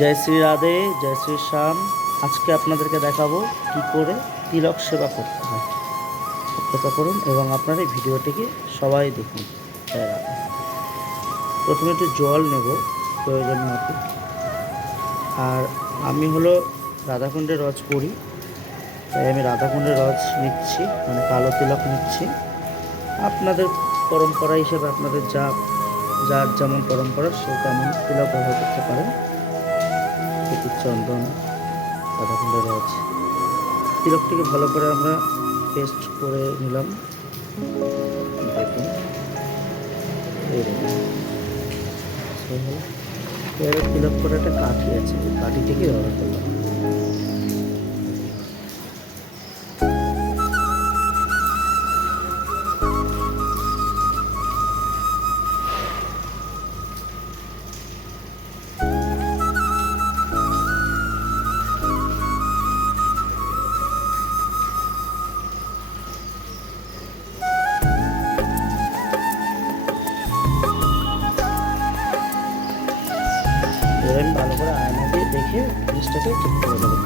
জয় শ্রী রাধে, জয় শ্রী শ্যাম। আজকে আপনাদেরকে দেখাবো কি করে তিলক সেবা করতে হয়। অপেক্ষা করুন এবং আপনার এই ভিডিওটিকে সবাই দেখুন। জয় রাধে। প্রথমে একটু জল নেব প্রয়োজন মতো। আর আমি হলো রাধাকুণ্ডের রস করি, তাই আমি রাধাকুণ্ডের রস নিচ্ছি, মানে কালো তিলক নিচ্ছি। আপনাদের পরম্পরা হিসেবে আপনাদের যার যেমন পরম্পরা সে তেমন তিলক ব্যবহার করতে পারেন। চন্দন, রাধাকুণ্ডের রস, তিলকটিকে ভালো করে আমরা পেস্ট করে নিলাম। দেখুন এবারে তিলক করে একটা কাঠি আছে, এই কাঠিটিকে ব্যবহার করলাম। আমি ভালো করে আয়না দিয়ে দেখে জিনিসটাকে ঠিক করে দেবো।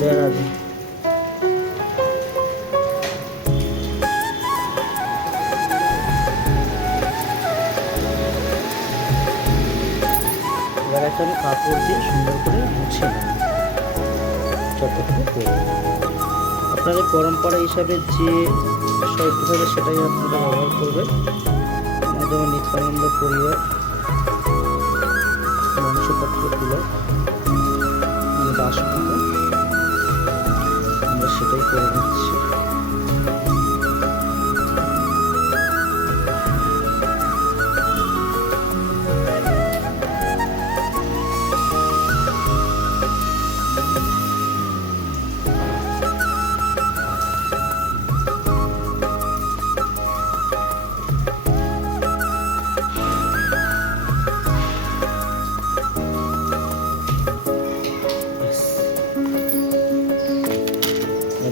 জয় রাধে। এবার একটা আমি কাপড় দিয়ে সুন্দর করে মুছে নেব যতটুকু করব। আপনাদের পরম্পরা হিসাবে যে শব্দ হবে সেটাই আপনারা ব্যবহার করবেন। যেমন নিত্যানন্দ পরিবার, বংশপত্র তিলক, দাসপত্র, আমরা সেটাই করে নিচ্ছি।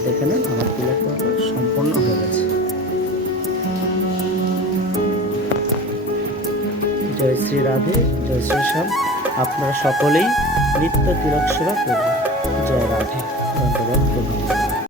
দেখে নেন আমার তিলক সম্পূর্ণ হয়ে গেছে। জয় শ্রী রাধে, জয় শ্রী শ্যাম। আপনারা সকলেই নিত্য তিলক সেবা করবেন। জয় রাধে। ধন্যবাদ।